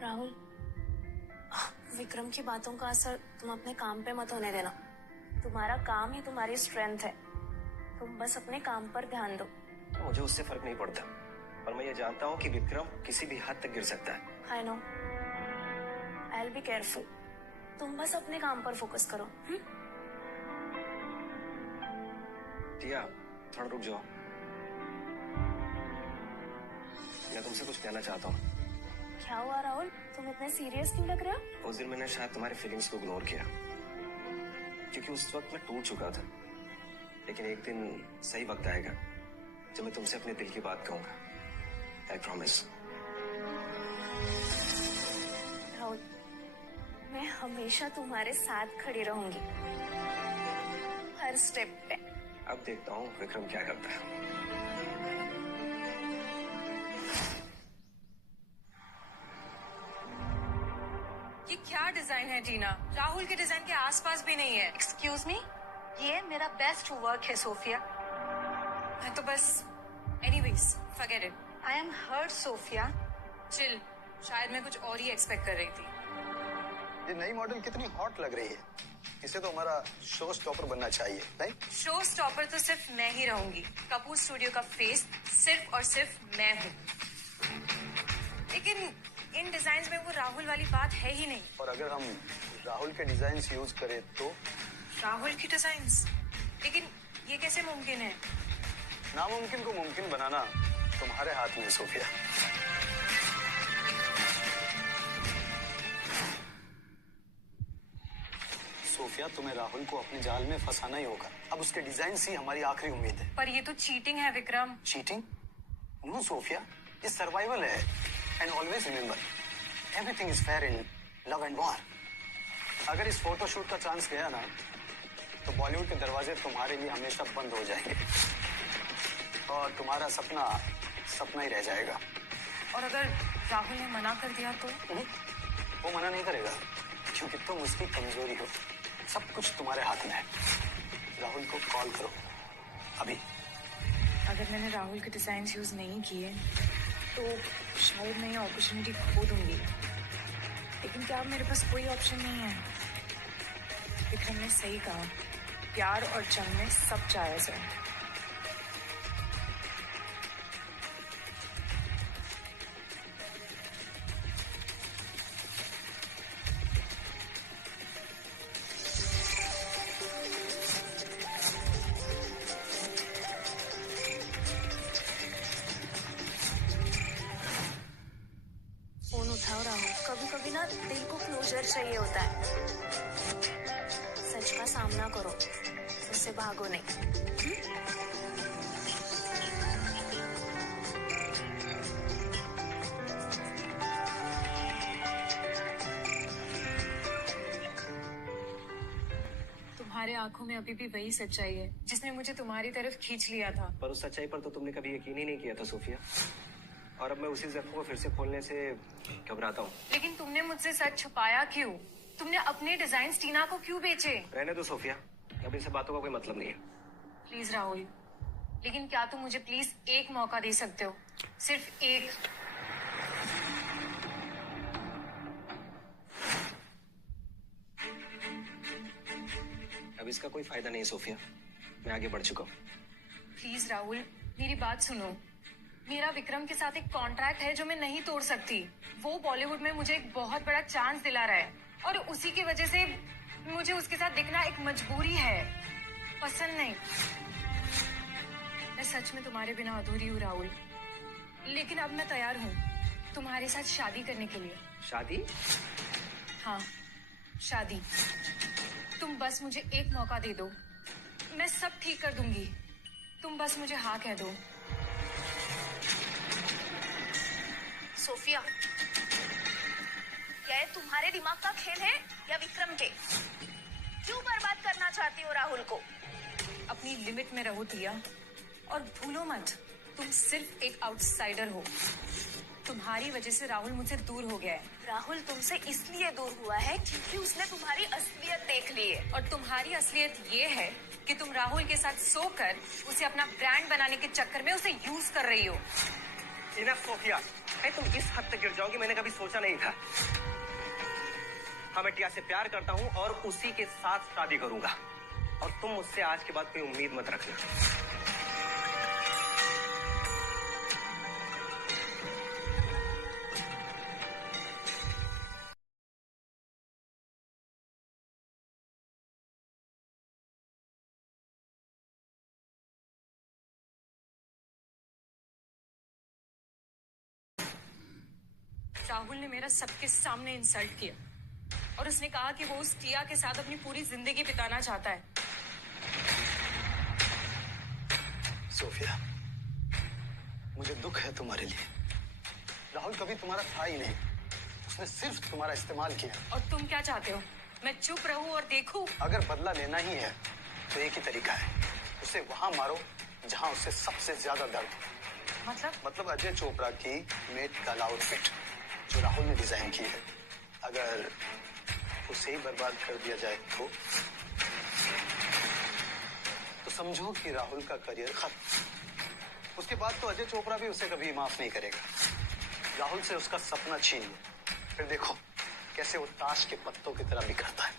राहुल, विक्रम की बातों का असर तुम अपने काम पे मत होने देना। तुम्हारा काम ही तुम्हारी स्ट्रेंथ है। तुम बस अपने काम पर ध्यान दो। मुझे उससे फर्क नहीं पड़ता, पर मैं ये जानता हूँ कि विक्रम किसी भी हद तक गिर सकता है। I know. I'll be careful. तुम बस अपने काम पर फोकस करो। टिया, थोड़ा रुक जाओ। मैं तुमसे कुछ कहना चाहता हूँ। क्या हुआ राहुल, तुम इतने सीरियस क्यों लग रहे हो? उस दिन मैंने शायद तुम्हारी फीलिंग्स को इग्नोर किया, क्योंकि उस वक्त मैं टूट चुका था। लेकिन एक दिन सही वक्त आएगा जब मैं तुमसे अपने दिल की बात कहूंगा। I promise. राहुल, मैं हमेशा तुम्हारे साथ खड़ी रहूंगी, हर स्टेप पे। अब देखता हूँ विक्रम क्या करता है। ये क्या डिजाइन है टीना? राहुल के डिजाइन के आसपास भी नहीं है। एक्सक्यूज मी, ये मेरा बेस्ट वर्क है सोफिया। मैं तो बस anyways forget it. I am hurt Sophia. Chill, शायद मैं कुछ और ही एक्सपेक्ट कर रही थी। ये नई मॉडल कितनी हॉट लग रही है। इसे तो हमारा शो स्टॉपर बनना चाहिए, नहीं? शो स्टॉपर तो सिर्फ मैं ही रहूंगी। कपूर स्टूडियो का फेस सिर्फ और सिर्फ मैं हूँ। लेकिन इन डिजाइन में वो राहुल वाली बात है ही नहीं। और अगर हम राहुल के डिजाइन यूज करें तो? राहुल की डिजाइन? लेकिन ये कैसे मुमकिन है? नामुमकिन को मुमकिन बनाना तुम्हारे हाथ में है सोफिया। सोफिया, तुम्हें राहुल को अपने जाल में फंसाना ही होगा। अब उसके डिजाइन ही हमारी आखिरी उम्मीद है। पर ये तो चीटिंग है विक्रम। चीटिंग? नो सोफिया, ये सर्वाइवल है। And always remember, everything is fair in love and war. अगर इस फोटोशूट का चांस गया ना, तो बॉलीवुड के दरवाजे तुम्हारे लिए हमेशा बंद हो जाएंगे और तुम्हारा सपना सपना ही रह जाएगा। और अगर राहुल ने मना कर दिया तो? वो मना नहीं करेगा, क्योंकि तुम उसकी कमजोरी हो। सब कुछ तुम्हारे हाथ में है। राहुल को कॉल करो अभी। अगर मैंने राहुल के डिजाइन यूज नहीं किए तो शायद मैं ये अपॉर्चुनिटी खो दूंगी। लेकिन क्या अब मेरे पास कोई ऑप्शन नहीं है? विक्रम ने सही कहा, प्यार और जंग में सब जायज है। फोन उठाओ राहुल, कभी कभी ना दिल को क्लोजर चाहिए होता है। सच का सामना करो, उससे भागो नहीं। तुम्हारे आंखों में अभी भी वही सच्चाई है जिसने मुझे तुम्हारी तरफ खींच लिया था। पर उस सच्चाई पर तो तुमने कभी यकीन ही नहीं किया था सोफिया, और अब मैं उसी जख्म को फिर से खोलने से घबराता हूँ। लेकिन तुमने मुझसे सच छुपाया क्यों? तुमने अपने डिजाइन टीना को क्यों बेचे? रहने दो सोफिया, अब इन सब बातों का कोई मतलब नहीं है। प्लीज राहुल, लेकिन क्या तुम मुझे प्लीज एक मौका दे सकते हो? सिर्फ एक। अब इसका कोई फायदा नहीं है सोफिया, मैं आगे बढ़ चुका हूँ। प्लीज राहुल, मेरी बात सुनो। मेरा विक्रम के साथ एक कॉन्ट्रैक्ट है जो मैं नहीं तोड़ सकती। वो बॉलीवुड में मुझे एक बहुत बड़ा चांस दिला रहा है और उसी की वजह से मुझे उसके साथ दिखना एक मजबूरी है, पसंद नहीं। मैं सच में तुम्हारे बिना अधूरी हूँ राहुल, लेकिन अब मैं तैयार हूँ तुम्हारे साथ शादी करने के लिए। शादी? हाँ, शादी। तुम बस मुझे एक मौका दे दो, मैं सब ठीक कर दूंगी। तुम बस मुझे हाँ कह दो। सोफिया, क्या ये तुम्हारे दिमाग का खेल है या विक्रम के? क्यों बर्बाद करना चाहती हो राहुल को? अपनी लिमिट में रहो तिया, और भूलो मत तुम सिर्फ एक आउटसाइडर हो। तुम्हारी वजह से राहुल मुझसे दूर हो गया है। राहुल तुमसे इसलिए दूर हुआ है क्योंकि उसने तुम्हारी असलियत देख ली है। और तुम्हारी असलियत ये है कि तुम राहुल के साथ सोकर उसे अपना ब्रांड बनाने के चक्कर में उसे यूज कर रही हो। इनफ सोफिया, तुम इस हद तक गिर जाओगी मैंने कभी सोचा नहीं था। हाँ, मैं टिया से प्यार करता हूँ और उसी के साथ शादी करूंगा, और तुम मुझसे आज के बाद कोई उम्मीद मत रखना। राहुल ने मेरा सबके सामने इंसल्ट किया और उसने कहा कि वो उस टिया के साथ अपनी पूरी जिंदगी बिताना चाहता है। सोफिया, मुझे दुख है तुम्हारे लिए। राहुल कभी तुम्हारा था ही नहीं, उसने सिर्फ तुम्हारा इस्तेमाल किया। और तुम क्या चाहते हो, मैं चुप रहूं और देखूं? अगर बदला लेना ही है तो एक ही तरीका है, उसे वहां मारो जहां उसे सबसे ज्यादा दर्द। मतलब अजय चोपड़ा की मेट गर्ल आउटफिट जो राहुल ने डिजाइन की है, अगर उसे ही बर्बाद कर दिया जाए तो समझो कि राहुल का करियर खत्म। उसके बाद तो अजय चोपड़ा भी उसे कभी माफ नहीं करेगा। राहुल से उसका सपना छीन लो, फिर देखो कैसे वो ताश के पत्तों की तरह बिखरता है।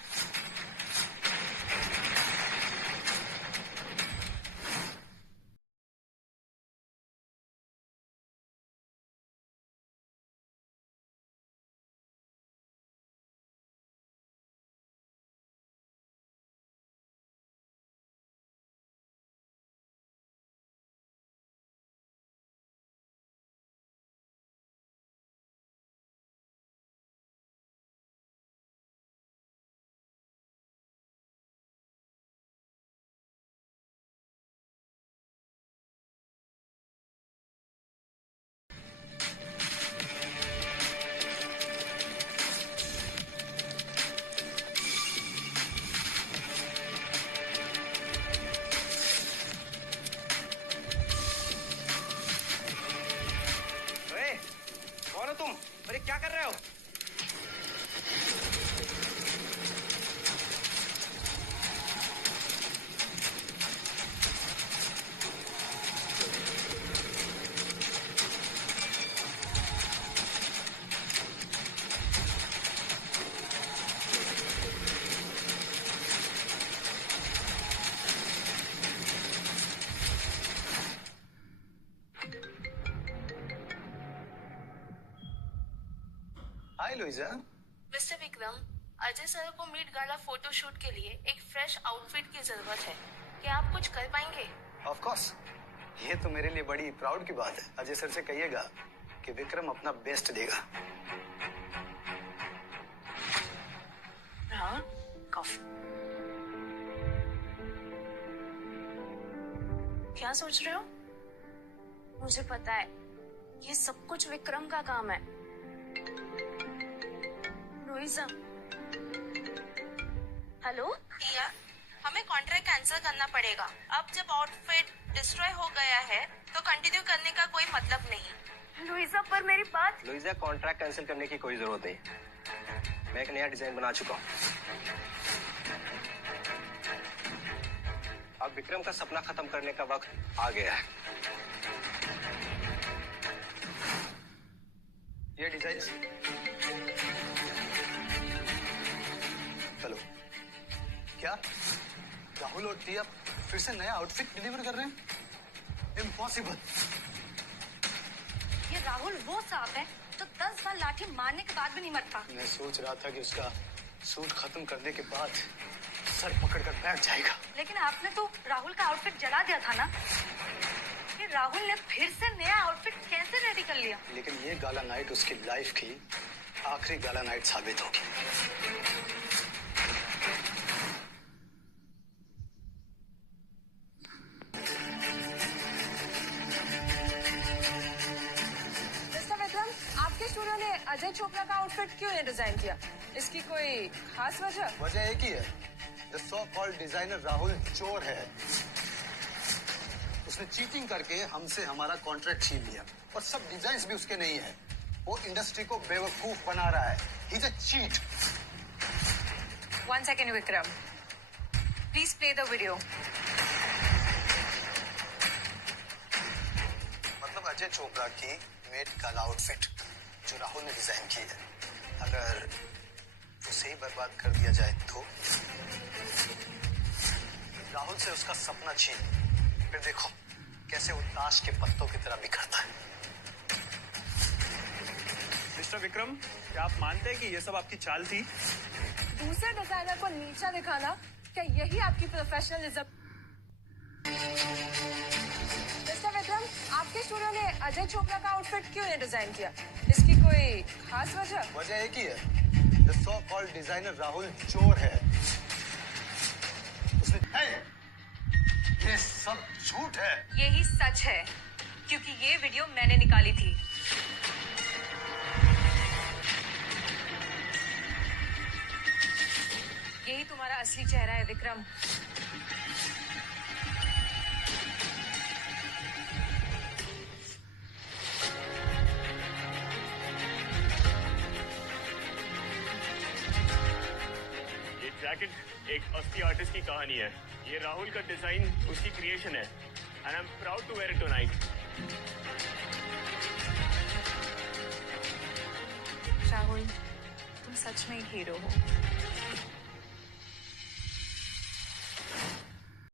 अरे क्या कर रहे हो? Hi Luisa. Mister Vikram, Ajay sir को मीट गाला फोटोशूट के लिए एक फ्रेश आउटफिट की जरूरत है। क्या आप कुछ कर पाएंगे? ऑफ कोर्स, ये तो मेरे लिए बड़ी प्राउड की बात है। अजय सर से कहिएगा कि विक्रम अपना बेस्ट देगा। हाँ, कॉफी। क्या सोच रहे हो? मुझे पता है ये सब कुछ विक्रम का काम है। लुइजा, हेलो टिया, हमें कॉन्ट्रैक्ट कैंसिल करना पड़ेगा। अब जब आउटफिट डिस्ट्रॉय हो गया है तो कंटिन्यू करने का कोई मतलब नहीं। लुइजा, पर मेरी बात। लुइजा, कॉन्ट्रैक्ट कैंसिल करने की कोई जरूरत नहीं। मैं एक नया डिजाइन बना चुका हूँ। अब विक्रम का सपना खत्म करने का वक्त आ गया है। ये डिजाइन। हेलो, क्या राहुल और टिया फिर से नया आउटफिट डिलीवर कर रहे हैं? इम्पॉसिबल। ये राहुल वो सांप है तो 10 बार लाठी मारने के बाद भी नहीं मरता। मैं सोच रहा था कि उसका सूट खत्म करने के बाद सर पकड़कर बैठ जाएगा। लेकिन आपने तो राहुल का आउटफिट जला दिया था ना। ये राहुल ने फिर से नया आउटफिट कैसे रेडी कर लिया? लेकिन ये गाला नाइट उसकी लाइफ की आखिरी गाला नाइट साबित होगी। मिस्टर विक्रम, आपके स्टूडियो ने अजय चोपड़ा का आउटफिट क्यों नहीं डिजाइन किया? इसकी कोई खास वजह? वजह एक ही है, the so called designer Rahul चोर है। उसने चीटिंग करके हमसे हमारा कॉन्ट्रैक्ट छीन लिया और सब डिजाइन्स भी उसके नहीं है। वो इंडस्ट्री को बेवकूफ बना रहा है। He is a cheat. 1 second, Vikram. Please play the video. मतलब अजय चोपड़ा की मेड काला आउटफिट जो राहुल ने डिजाइन की है, अगर उसे ही बर्बाद कर दिया जाए तो राहुल से उसका सपना छीन, फिर देखो कैसे वो ताश के पत्तों की तरह बिखरता है। मिस्टर विक्रम, क्या आप मानते हैं कि ये सब आपकी चाल थी? दूसरे डिजाइनर को नीचा दिखाना, क्या यही आपकी प्रोफेशनलिज्म? मिस्टर विक्रम, आपके स्टूडियो ने अजय चोपड़ा का आउटफिट क्यों नहीं डिजाइन किया? इसकी कोई खास वजह? वजह एक ही है, the so called designer Rahul चोर है। उसने ये सब झूठ है। यही सच है, क्योंकि ये वीडियो मैंने निकाली थी। यही तुम्हारा असली चेहरा है विक्रम। ये जैकेट एक असली आर्टिस्ट की कहानी है। ये राहुल का डिजाइन उसकी क्रिएशन है and I am proud to wear it tonight. Rahul, तुम सच में एक हीरो हो।